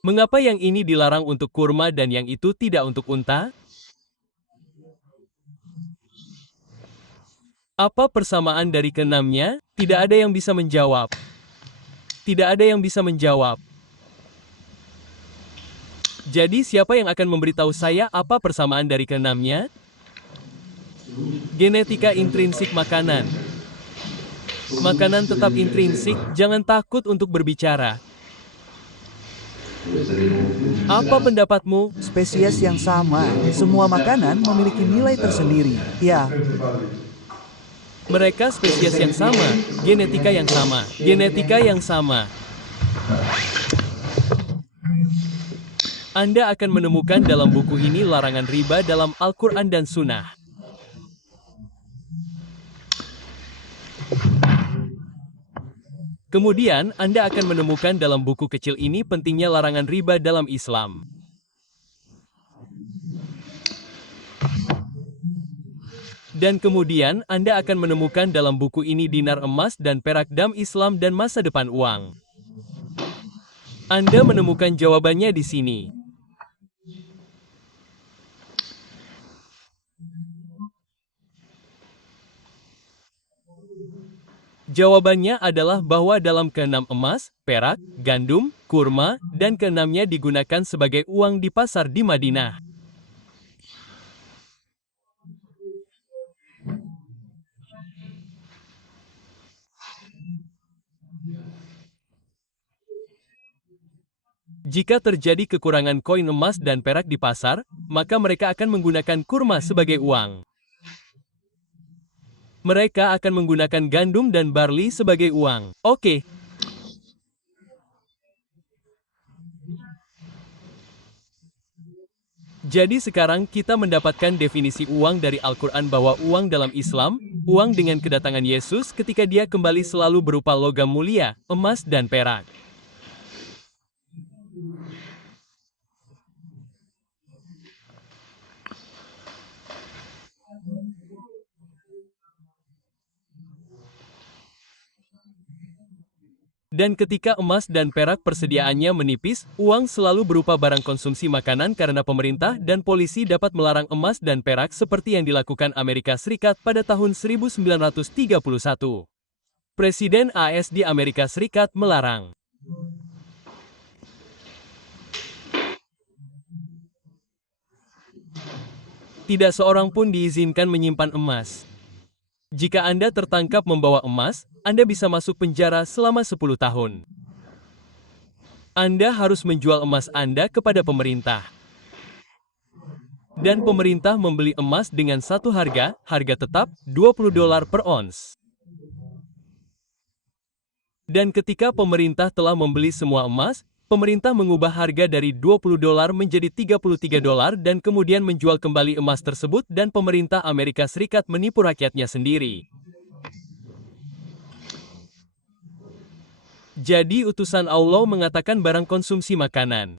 Mengapa yang ini dilarang untuk kurma dan yang itu tidak untuk unta? Apa persamaan dari keenamnya? Tidak ada yang bisa menjawab. Tidak ada yang bisa menjawab. Jadi siapa yang akan memberitahu saya apa persamaan dari keenamnya? Genetika intrinsik makanan. Makanan tetap intrinsik, jangan takut untuk berbicara. Apa pendapatmu? Spesies yang sama, semua makanan memiliki nilai tersendiri. Ya, Mereka spesies yang sama, genetika yang sama, genetika yang sama. Anda akan menemukan dalam buku ini larangan riba dalam Al-Quran dan Sunnah. Kemudian, Anda akan menemukan dalam buku kecil ini pentingnya larangan riba dalam Islam. Dan kemudian, Anda akan menemukan dalam buku ini dinar emas dan perak dam Islam dan masa depan uang. Anda menemukan jawabannya di sini. Jawabannya adalah bahwa dalam keenam emas, perak, gandum, kurma, dan keenamnya digunakan sebagai uang di pasar di Madinah. Jika terjadi kekurangan koin emas dan perak di pasar, maka mereka akan menggunakan kurma sebagai uang. Mereka akan menggunakan gandum dan barley sebagai uang. Oke. Jadi sekarang kita mendapatkan definisi uang dari Al-Quran bahwa uang dalam Islam, uang dengan kedatangan Yesus ketika dia kembali selalu berupa logam mulia, emas dan perak. Dan ketika emas dan perak persediaannya menipis, uang selalu berupa barang konsumsi makanan karena pemerintah dan polisi dapat melarang emas dan perak seperti yang dilakukan Amerika Serikat pada tahun 1931. Presiden AS di Amerika Serikat melarang. Tidak seorang pun diizinkan menyimpan emas. Jika Anda tertangkap membawa emas, Anda bisa masuk penjara selama 10 tahun. Anda harus menjual emas Anda kepada pemerintah. Dan pemerintah membeli emas dengan satu harga tetap, $20 per ons. Dan ketika pemerintah telah membeli semua emas, pemerintah mengubah harga dari $20 menjadi $33 dan kemudian menjual kembali emas tersebut dan pemerintah Amerika Serikat menipu rakyatnya sendiri. Jadi utusan Allah mengatakan barang konsumsi makanan.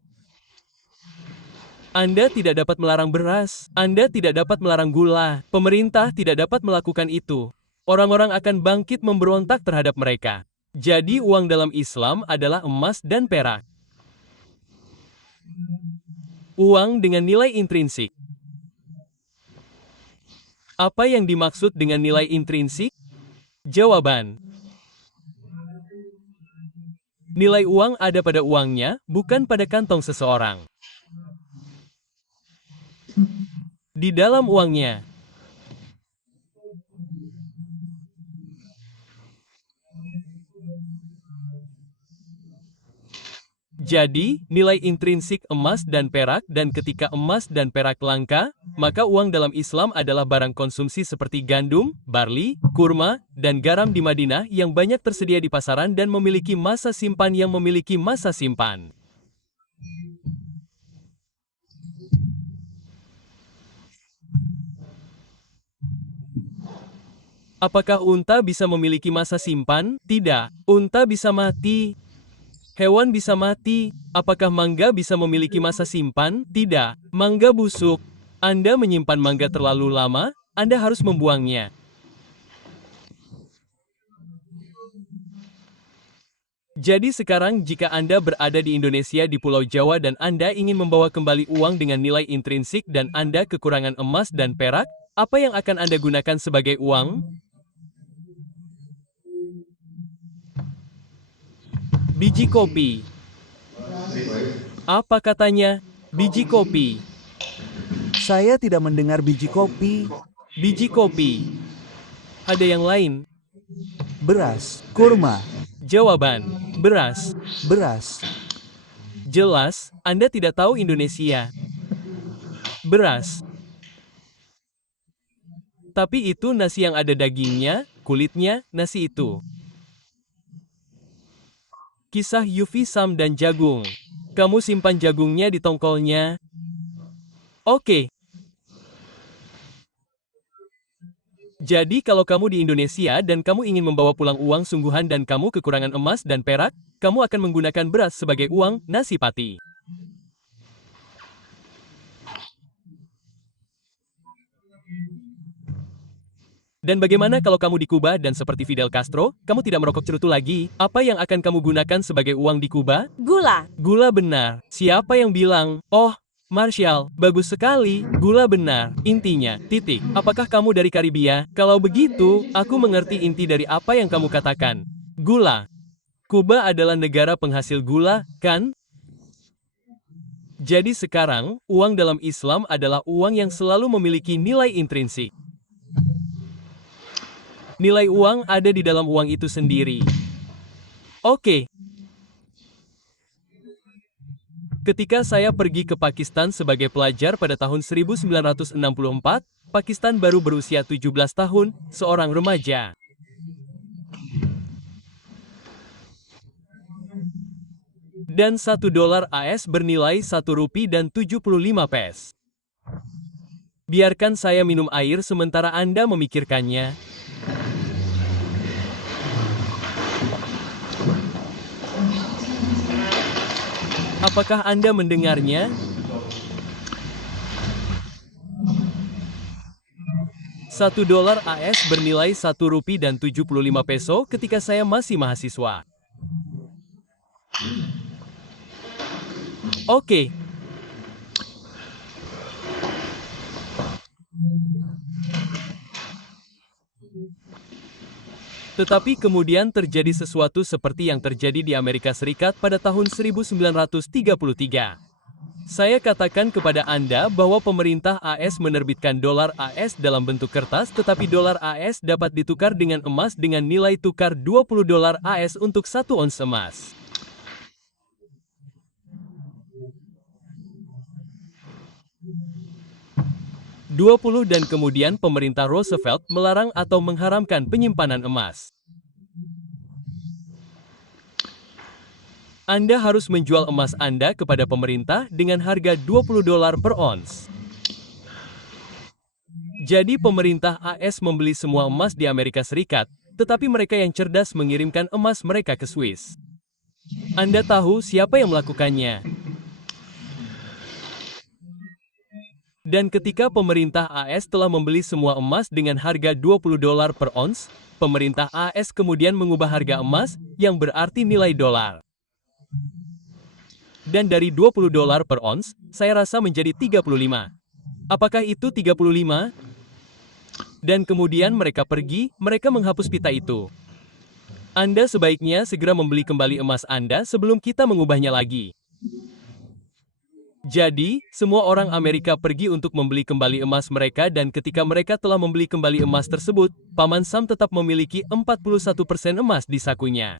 Anda tidak dapat melarang beras, Anda tidak dapat melarang gula, pemerintah tidak dapat melakukan itu. Orang-orang akan bangkit memberontak terhadap mereka. Jadi uang dalam Islam adalah emas dan perak. Uang dengan nilai intrinsik. Apa yang dimaksud dengan nilai intrinsik? Jawaban. Nilai uang ada pada uangnya, bukan pada kantong seseorang. Di dalam uangnya. Jadi, nilai intrinsik emas dan perak dan ketika emas dan perak langka, maka uang dalam Islam adalah barang konsumsi seperti gandum, barley, kurma, dan garam di Madinah yang banyak tersedia di pasaran dan memiliki masa simpan yang memiliki masa simpan. Apakah unta bisa memiliki masa simpan? Tidak. Unta bisa mati. Hewan bisa mati. Apakah mangga bisa memiliki masa simpan? Tidak. Mangga busuk. Anda menyimpan mangga terlalu lama, Anda harus membuangnya. Jadi sekarang jika Anda berada di Indonesia di Pulau Jawa dan Anda ingin membawa kembali uang dengan nilai intrinsik dan Anda kekurangan emas dan perak, apa yang akan Anda gunakan sebagai uang? Biji kopi. Apa katanya? Biji kopi. Saya tidak mendengar biji kopi. Biji kopi. Ada yang lain? Beras, kurma, Jawaban, beras. beras. Jelas, Anda tidak tahu Indonesia. Beras. Tapi itu nasi yang ada dagingnya, kulitnya, nasi itu. Kisah Yufi Sam dan jagung. Kamu simpan jagungnya di tongkolnya. Oke. Jadi kalau kamu di Indonesia dan kamu ingin membawa pulang uang sungguhan dan kamu kekurangan emas dan perak, kamu akan menggunakan beras sebagai uang, nasi pati. Dan bagaimana kalau kamu di Kuba dan seperti Fidel Castro, kamu tidak merokok cerutu lagi? Apa yang akan kamu gunakan sebagai uang di Kuba? Gula. Gula benar. Siapa yang bilang? Oh, Marshall, bagus sekali. Gula benar. Intinya, titik. Apakah kamu dari Karibia? Kalau begitu, aku mengerti inti dari apa yang kamu katakan. Gula. Kuba adalah negara penghasil gula, kan? Jadi sekarang, uang dalam Islam adalah uang yang selalu memiliki nilai intrinsik. Nilai uang ada di dalam uang itu sendiri. Oke. Ketika saya pergi ke Pakistan sebagai pelajar pada tahun 1964, Pakistan baru berusia 17 tahun, seorang remaja. Dan $1 AS bernilai Rp1 dan 75 pes. Biarkan saya minum air sementara Anda memikirkannya. Apakah Anda mendengarnya? $1 AS bernilai Rp1 dan 75 peso ketika saya masih mahasiswa. Oke. Tetapi kemudian terjadi sesuatu seperti yang terjadi di Amerika Serikat pada tahun 1933. Saya katakan kepada Anda bahwa pemerintah AS menerbitkan dolar AS dalam bentuk kertas, tetapi dolar AS dapat ditukar dengan emas dengan nilai tukar $20 AS untuk 1 ons emas. Dan kemudian pemerintah Roosevelt melarang atau mengharamkan penyimpanan emas. Anda harus menjual emas Anda kepada pemerintah dengan harga $20 per ons. Jadi pemerintah AS membeli semua emas di Amerika Serikat, tetapi mereka yang cerdas mengirimkan emas mereka ke Swiss. Anda tahu siapa yang melakukannya? Dan ketika pemerintah AS telah membeli semua emas dengan harga $20 per ons, pemerintah AS kemudian mengubah harga emas, yang berarti nilai dolar. Dan dari $20 per ons, saya rasa menjadi 35. Apakah itu 35? Dan kemudian mereka pergi, mereka menghapus pita itu. Anda sebaiknya segera membeli kembali emas Anda sebelum kita mengubahnya lagi. Jadi, semua orang Amerika pergi untuk membeli kembali emas mereka dan ketika mereka telah membeli kembali emas tersebut, Paman Sam tetap memiliki 41% emas di sakunya.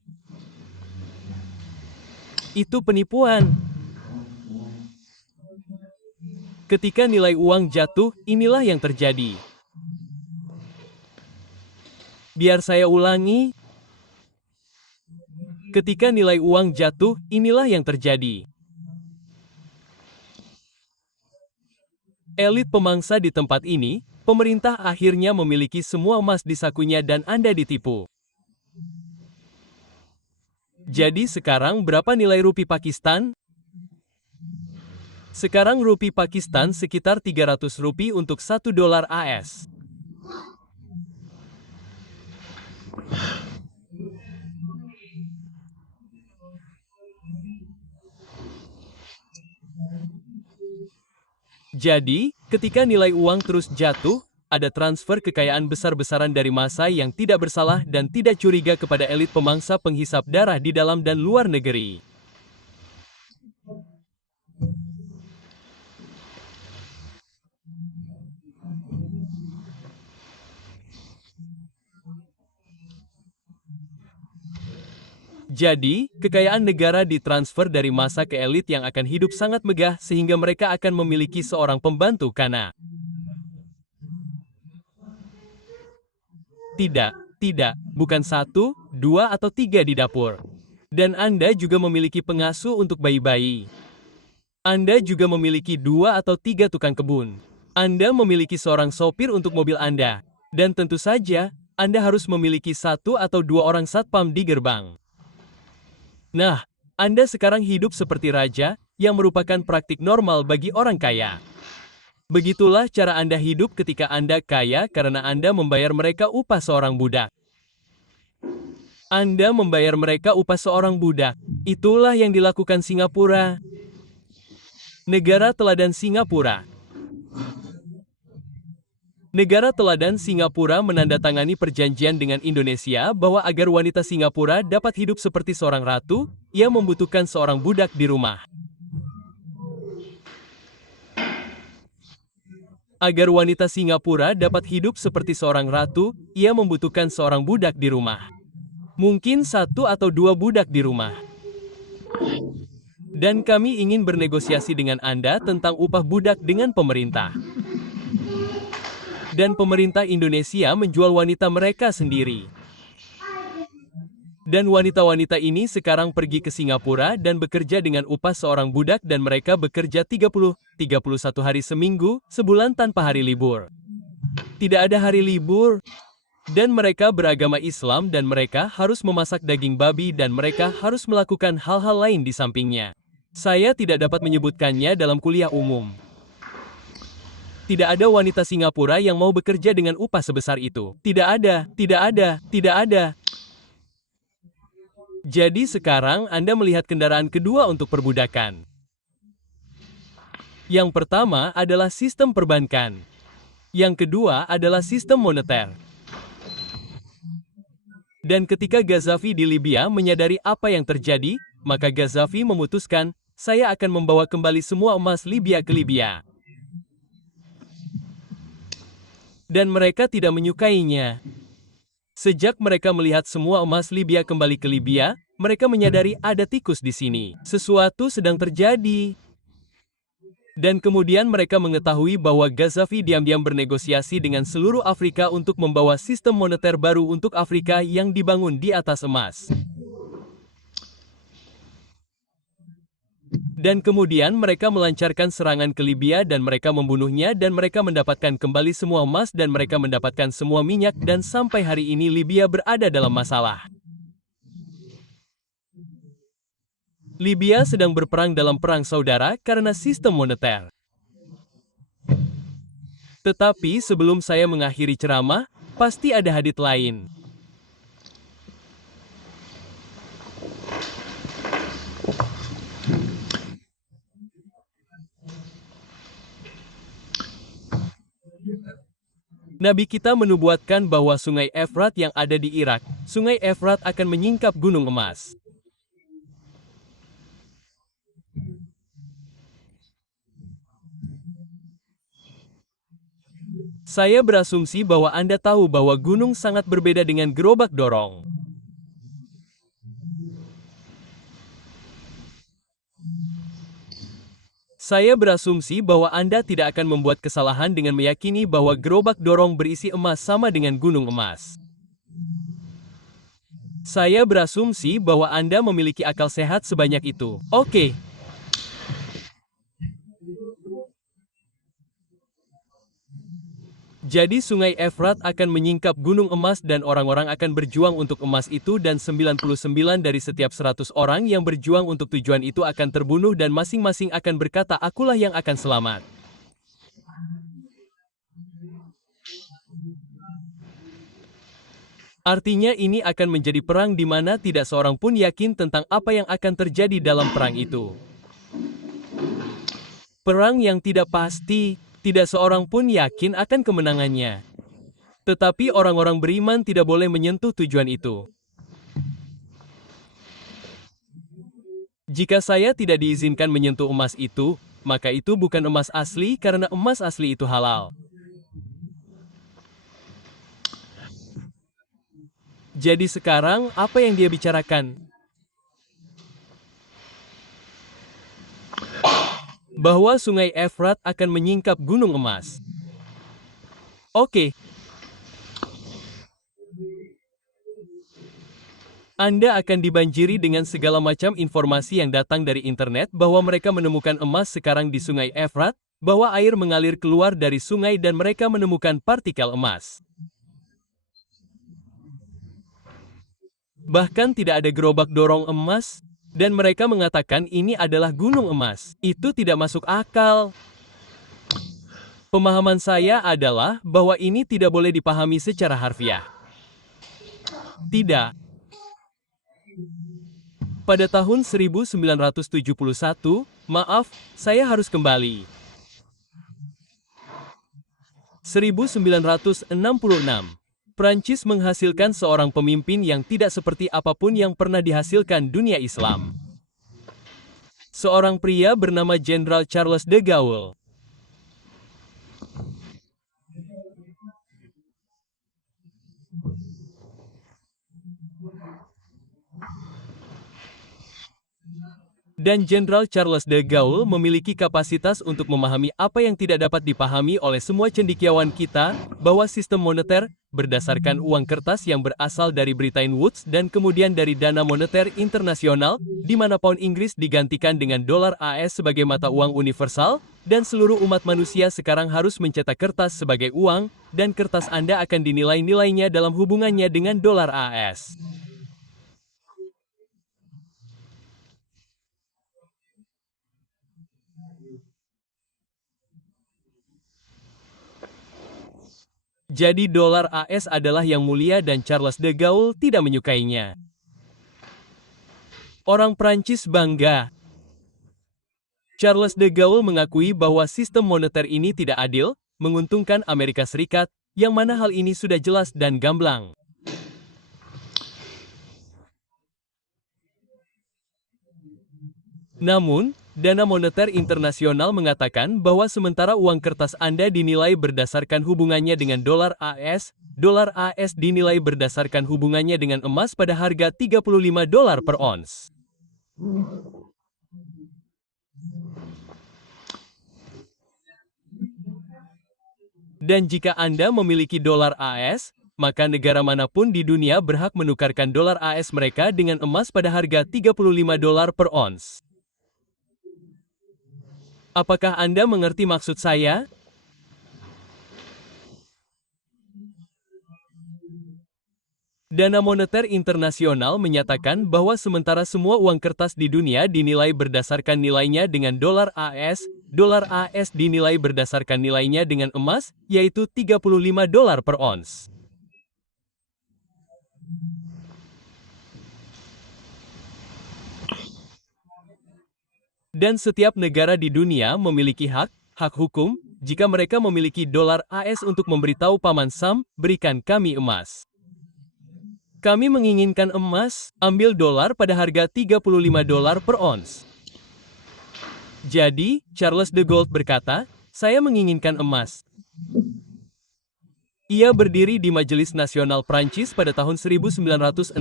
Itu penipuan. Ketika nilai uang jatuh, inilah yang terjadi. Biar saya ulangi. Ketika nilai uang jatuh, inilah yang terjadi. Elit pemangsa di tempat ini, pemerintah akhirnya memiliki semua emas di sakunya dan Anda ditipu. Jadi sekarang berapa nilai rupiah Pakistan? Sekarang rupiah Pakistan sekitar Rp300 untuk $1 AS. Jadi, ketika nilai uang terus jatuh, ada transfer kekayaan besar-besaran dari massa yang tidak bersalah dan tidak curiga kepada elit pemangsa penghisap darah di dalam dan luar negeri. Jadi, kekayaan negara ditransfer dari massa ke elit yang akan hidup sangat megah sehingga mereka akan memiliki seorang pembantu kanak. Tidak, bukan 1, 2 atau 3 di dapur. Dan Anda juga memiliki pengasuh untuk bayi-bayi. Anda juga memiliki 2 atau 3 tukang kebun. Anda memiliki seorang sopir untuk mobil Anda. Dan tentu saja, Anda harus memiliki 1 atau 2 orang satpam di gerbang. Nah, Anda sekarang hidup seperti raja, yang merupakan praktik normal bagi orang kaya. Begitulah cara Anda hidup ketika Anda kaya karena Anda membayar mereka upah seorang budak. Anda membayar mereka upah seorang budak. Itulah yang dilakukan Singapura. Negara teladan Singapura. Negara teladan Singapura menandatangani perjanjian dengan Indonesia bahwa agar wanita Singapura dapat hidup seperti seorang ratu, ia membutuhkan seorang budak di rumah. Agar wanita Singapura dapat hidup seperti seorang ratu, ia membutuhkan seorang budak di rumah. Mungkin 1 atau 2 budak di rumah. Dan kami ingin bernegosiasi dengan Anda tentang upah budak dengan pemerintah. Dan pemerintah Indonesia menjual wanita mereka sendiri. Dan wanita-wanita ini sekarang pergi ke Singapura dan bekerja dengan upah seorang budak dan mereka bekerja 31 hari seminggu, sebulan tanpa hari libur. Tidak ada hari libur. Dan mereka beragama Islam dan mereka harus memasak daging babi dan mereka harus melakukan hal-hal lain di sampingnya. Saya tidak dapat menyebutkannya dalam kuliah umum. Tidak ada wanita Singapura yang mau bekerja dengan upah sebesar itu. Tidak ada. Jadi sekarang Anda melihat kendaraan kedua untuk perbudakan. Yang pertama adalah sistem perbankan. Yang kedua adalah sistem moneter. Dan ketika Gaddafi di Libya menyadari apa yang terjadi, maka Gaddafi memutuskan, saya akan membawa kembali semua emas Libya ke Libya. Dan mereka tidak menyukainya. Sejak mereka melihat semua emas Libya kembali ke Libya, mereka menyadari ada tikus di sini. Sesuatu sedang terjadi. Dan kemudian mereka mengetahui bahwa Gaddafi diam-diam bernegosiasi dengan seluruh Afrika untuk membawa sistem moneter baru untuk Afrika yang dibangun di atas emas. Dan kemudian mereka melancarkan serangan ke Libya dan mereka membunuhnya dan mereka mendapatkan kembali semua emas dan mereka mendapatkan semua minyak dan sampai hari ini Libya berada dalam masalah. Libya sedang berperang dalam perang saudara karena sistem moneter. Tetapi sebelum saya mengakhiri ceramah, pasti ada hadits lain. Nabi kita menubuatkan bahwa sungai Efrat yang ada di Irak, sungai Efrat akan menyingkap gunung emas. Saya berasumsi bahwa Anda tahu bahwa gunung sangat berbeda dengan gerobak dorong. Saya berasumsi bahwa Anda tidak akan membuat kesalahan dengan meyakini bahwa gerobak dorong berisi emas sama dengan gunung emas. Saya berasumsi bahwa Anda memiliki akal sehat sebanyak itu. Oke. Jadi sungai Efrat akan menyingkap gunung emas dan orang-orang akan berjuang untuk emas itu dan 99 dari setiap 100 orang yang berjuang untuk tujuan itu akan terbunuh dan masing-masing akan berkata akulah yang akan selamat. Artinya ini akan menjadi perang di mana tidak seorang pun yakin tentang apa yang akan terjadi dalam perang itu. Perang yang tidak pasti, tidak seorang pun yakin akan kemenangannya. Tetapi orang-orang beriman tidak boleh menyentuh tujuan itu. Jika saya tidak diizinkan menyentuh emas itu, maka itu bukan emas asli karena emas asli itu halal. Jadi sekarang, apa yang dia bicarakan? Bahwa sungai Efrat akan menyingkap gunung emas. Oke. Anda akan dibanjiri dengan segala macam informasi yang datang dari internet bahwa mereka menemukan emas sekarang di sungai Efrat, bahwa air mengalir keluar dari sungai dan mereka menemukan partikel emas. Bahkan tidak ada gerobak dorong emas, dan mereka mengatakan ini adalah gunung emas. Itu tidak masuk akal. Pemahaman saya adalah bahwa ini tidak boleh dipahami secara harfiah. Tidak. Pada tahun 1971, maaf, saya harus kembali. 1966. Prancis menghasilkan seorang pemimpin yang tidak seperti apapun yang pernah dihasilkan dunia Islam. Seorang pria bernama Jenderal Charles de Gaulle. Dan Jenderal Charles de Gaulle memiliki kapasitas untuk memahami apa yang tidak dapat dipahami oleh semua cendekiawan kita, bahwa sistem moneter, berdasarkan uang kertas yang berasal dari Bretton Woods dan kemudian dari dana moneter internasional, di mana pound Inggris digantikan dengan dolar AS sebagai mata uang universal, dan seluruh umat manusia sekarang harus mencetak kertas sebagai uang, dan kertas Anda akan dinilai nilainya dalam hubungannya dengan dolar AS. Jadi dolar AS adalah yang mulia dan Charles de Gaulle tidak menyukainya. Orang Prancis bangga. Charles de Gaulle mengakui bahwa sistem moneter ini tidak adil, menguntungkan Amerika Serikat, yang mana hal ini sudah jelas dan gamblang. Namun, Dana Moneter Internasional mengatakan bahwa sementara uang kertas Anda dinilai berdasarkan hubungannya dengan dolar AS dinilai berdasarkan hubungannya dengan emas pada harga $35 per ons. Dan jika Anda memiliki dolar AS, maka negara manapun di dunia berhak menukarkan dolar AS mereka dengan emas pada harga $35 per ons. Apakah Anda mengerti maksud saya? Dana Moneter Internasional menyatakan bahwa sementara semua uang kertas di dunia dinilai berdasarkan nilainya dengan dolar AS dinilai berdasarkan nilainya dengan emas, yaitu $35 per ons. Dan setiap negara di dunia memiliki hak hukum, jika mereka memiliki dolar AS untuk memberitahu Paman Sam, berikan kami emas. Kami menginginkan emas, ambil dolar pada harga $35 per ons. Jadi, Charles de Gaulle berkata, saya menginginkan emas. Ia berdiri di Majelis Nasional Prancis pada tahun 1966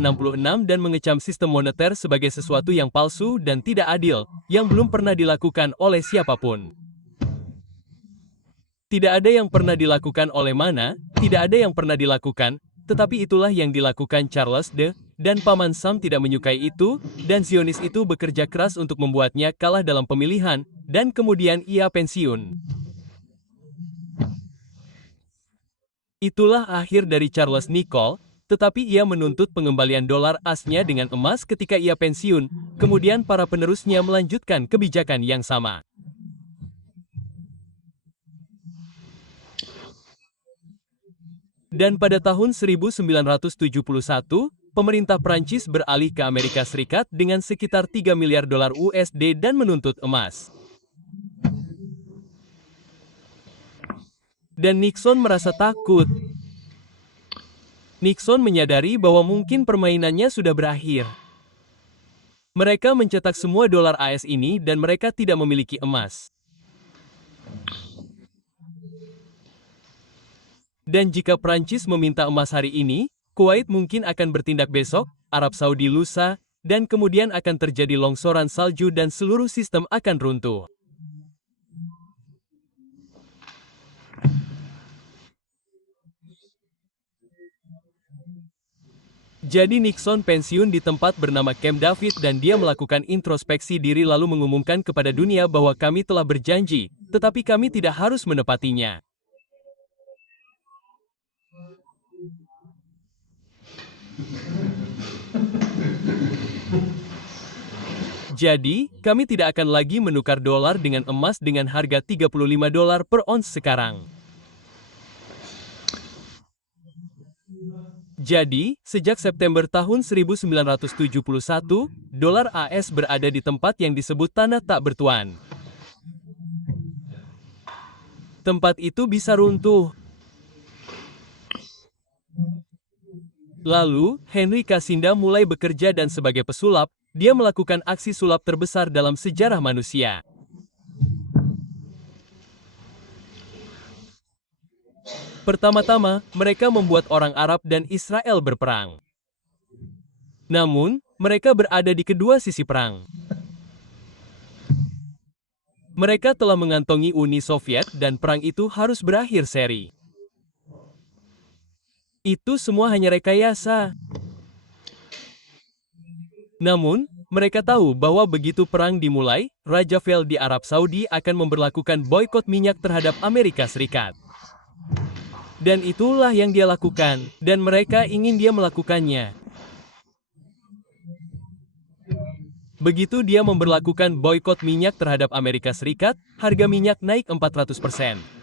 dan mengecam sistem moneter sebagai sesuatu yang palsu dan tidak adil, yang belum pernah dilakukan oleh siapapun. Tidak ada yang pernah dilakukan oleh mana, tidak ada yang pernah dilakukan, tetapi itulah yang dilakukan Charles de, dan Paman Sam tidak menyukai itu, dan Zionis itu bekerja keras untuk membuatnya kalah dalam pemilihan, dan kemudian ia pensiun. Itulah akhir dari Charles Nicoll, tetapi ia menuntut pengembalian dolar AS-nya dengan emas ketika ia pensiun, kemudian para penerusnya melanjutkan kebijakan yang sama. Dan pada tahun 1971, pemerintah Prancis beralih ke Amerika Serikat dengan sekitar $3 miliar USD dan menuntut emas. Dan Nixon merasa takut. Nixon menyadari bahwa mungkin permainannya sudah berakhir. Mereka mencetak semua dolar AS ini dan mereka tidak memiliki emas. Dan jika Prancis meminta emas hari ini, Kuwait mungkin akan bertindak besok, Arab Saudi lusa, dan kemudian akan terjadi longsoran salju dan seluruh sistem akan runtuh. Jadi Nixon pensiun di tempat bernama Camp David dan dia melakukan introspeksi diri lalu mengumumkan kepada dunia bahwa kami telah berjanji, tetapi kami tidak harus menepatinya. Jadi, kami tidak akan lagi menukar dolar dengan emas dengan harga 35 dolar per ons sekarang. Jadi, sejak September tahun 1971, dolar AS berada di tempat yang disebut tanah tak bertuan. Tempat itu bisa runtuh. Lalu, Henry Kasinda mulai bekerja dan sebagai pesulap, dia melakukan aksi sulap terbesar dalam sejarah manusia. Pertama-tama, mereka membuat orang Arab dan Israel berperang. Namun, mereka berada di kedua sisi perang. Mereka telah mengantongi Uni Soviet dan perang itu harus berakhir seri. Itu semua hanya rekayasa. Namun, mereka tahu bahwa begitu perang dimulai, Raja Faisal di Arab Saudi akan memberlakukan boikot minyak terhadap Amerika Serikat. Dan itulah yang dia lakukan, dan mereka ingin dia melakukannya. Begitu dia memberlakukan boikot minyak terhadap Amerika Serikat, harga minyak naik 400%.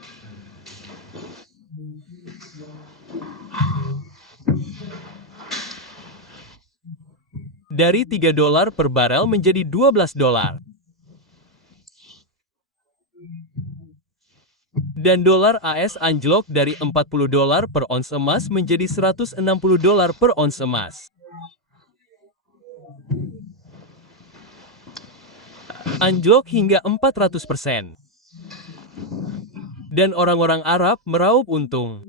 Dari 3 dolar per barel menjadi 12 dolar. Dan dolar AS anjlok dari 40 dolar per ons emas menjadi 160 dolar per ons emas. Anjlok hingga 400%. Dan orang-orang Arab meraup untung.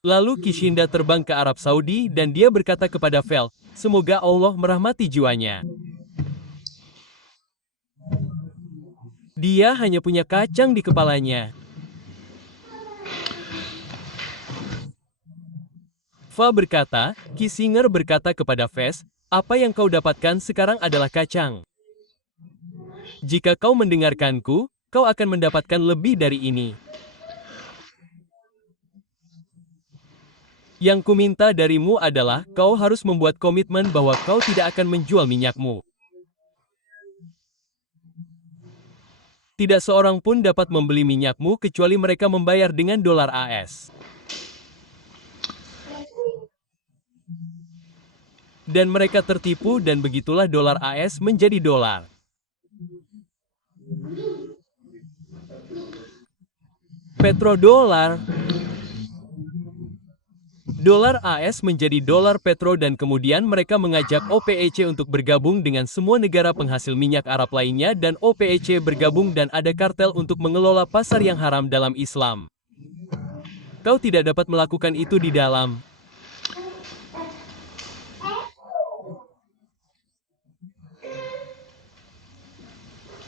Lalu Kishinda terbang ke Arab Saudi dan dia berkata kepada Faisal, semoga Allah merahmati jiwanya. Dia hanya punya kacang di kepalanya. Fa berkata, Kissinger berkata kepada Faisal, apa yang kau dapatkan sekarang adalah kacang. Jika kau mendengarkanku, kau akan mendapatkan lebih dari ini. Yang kuminta darimu adalah kau harus membuat komitmen bahwa kau tidak akan menjual minyakmu. Tidak seorang pun dapat membeli minyakmu kecuali mereka membayar dengan dolar AS. Dan mereka tertipu dan begitulah dolar AS menjadi dolar. Petrodolar. Dolar AS menjadi dolar petro dan kemudian mereka mengajak OPEC untuk bergabung dengan semua negara penghasil minyak Arab lainnya dan OPEC bergabung dan ada kartel untuk mengelola pasar yang haram dalam Islam. Kau tidak dapat melakukan itu di dalam.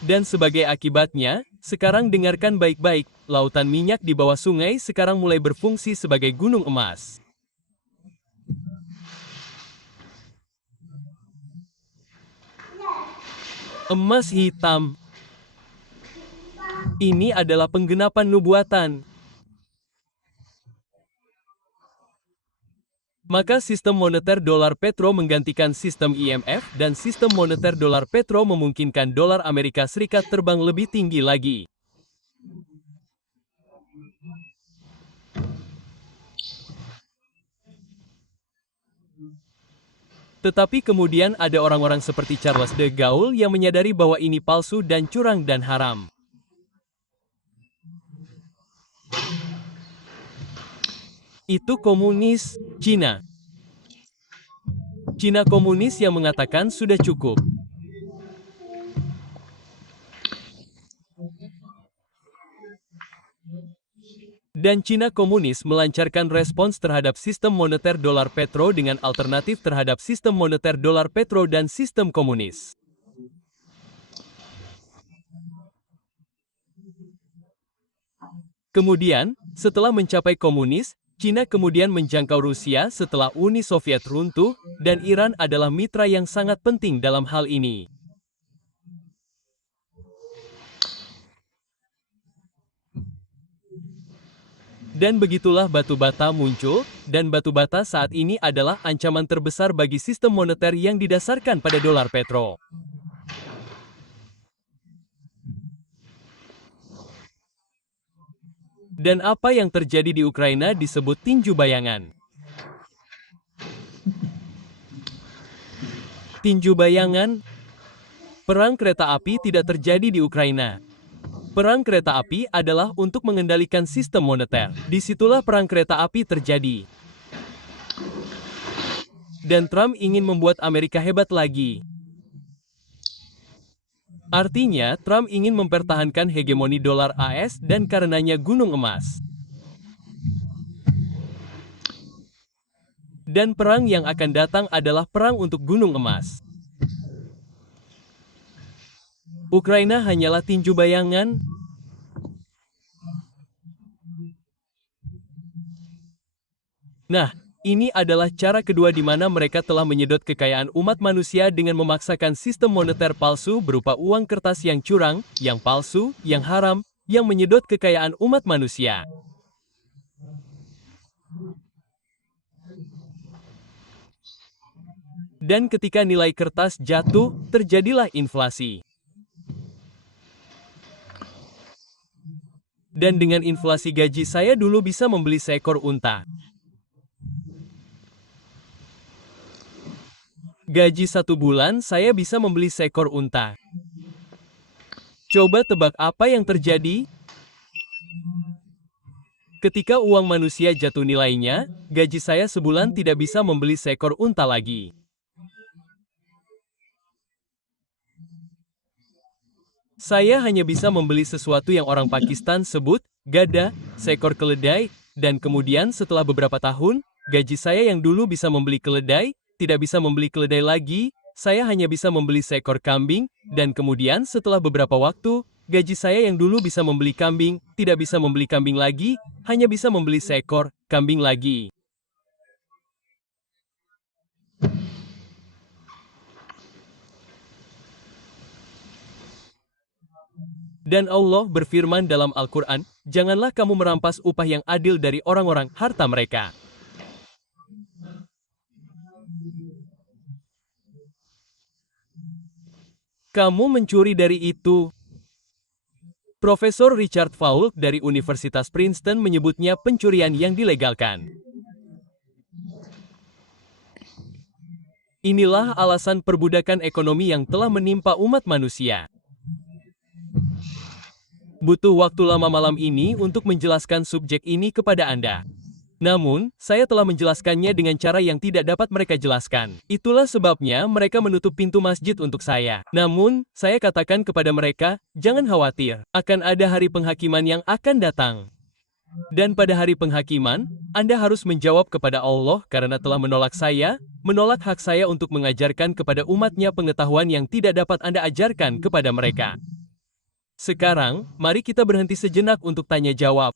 Dan sebagai akibatnya, sekarang dengarkan baik-baik, lautan minyak di bawah sungai sekarang mulai berfungsi sebagai gunung emas. Emas hitam. Ini adalah penggenapan nubuatan. Maka sistem moneter dolar petro menggantikan sistem IMF dan sistem moneter dolar petro memungkinkan dolar Amerika Serikat terbang lebih tinggi lagi. Tetapi kemudian ada orang-orang seperti Charles de Gaulle yang menyadari bahwa ini palsu dan curang dan haram. Itu komunis Cina. Cina komunis yang mengatakan sudah cukup. Dan Cina komunis melancarkan respons terhadap sistem moneter dolar petro dengan alternatif terhadap sistem moneter dolar petro dan sistem komunis. Kemudian, setelah mencapai komunis, Cina kemudian menjangkau Rusia setelah Uni Soviet runtuh, dan Iran adalah mitra yang sangat penting dalam hal ini. Dan begitulah batu bata muncul, dan batu bata saat ini adalah ancaman terbesar bagi sistem moneter yang didasarkan pada dolar petro. Dan apa yang terjadi di Ukraina disebut tinju bayangan. Tinju bayangan, perang kereta api tidak terjadi di Ukraina. Perang kereta api adalah untuk mengendalikan sistem moneter. Disitulah perang kereta api terjadi. Dan Trump ingin membuat Amerika hebat lagi. Artinya, Trump ingin mempertahankan hegemoni dolar AS dan karenanya gunung emas. Dan perang yang akan datang adalah perang untuk gunung emas. Ukraina hanyalah tinju bayangan. Nah, ini adalah cara kedua di mana mereka telah menyedot kekayaan umat manusia dengan memaksakan sistem moneter palsu berupa uang kertas yang curang, yang palsu, yang haram, yang menyedot kekayaan umat manusia. Dan ketika nilai kertas jatuh, terjadilah inflasi. Dan dengan inflasi gaji saya dulu bisa membeli seekor unta. Gaji 1 bulan saya bisa membeli seekor unta. Coba tebak apa yang terjadi? Ketika uang manusia jatuh nilainya, gaji saya sebulan tidak bisa membeli seekor unta lagi. Saya hanya bisa membeli sesuatu yang orang Pakistan sebut gada, seekor keledai, dan kemudian setelah beberapa tahun, gaji saya yang dulu bisa membeli keledai, tidak bisa membeli keledai lagi, saya hanya bisa membeli seekor kambing, dan kemudian setelah beberapa waktu, gaji saya yang dulu bisa membeli kambing, tidak bisa membeli kambing lagi, hanya bisa membeli seekor kambing lagi. Dan Allah berfirman dalam Al-Quran, janganlah kamu merampas upah yang adil dari orang-orang harta mereka. Kamu mencuri dari itu. Profesor Richard Falk dari Universitas Princeton menyebutnya pencurian yang dilegalkan. Inilah alasan perbudakan ekonomi yang telah menimpa umat manusia. Butuh waktu lama malam ini untuk menjelaskan subjek ini kepada Anda. Namun, saya telah menjelaskannya dengan cara yang tidak dapat mereka jelaskan. Itulah sebabnya mereka menutup pintu masjid untuk saya. Namun, saya katakan kepada mereka, jangan khawatir, akan ada hari penghakiman yang akan datang. Dan pada hari penghakiman, Anda harus menjawab kepada Allah karena telah menolak saya, menolak hak saya untuk mengajarkan kepada umatnya pengetahuan yang tidak dapat Anda ajarkan kepada mereka. Sekarang, mari kita berhenti sejenak untuk tanya jawab.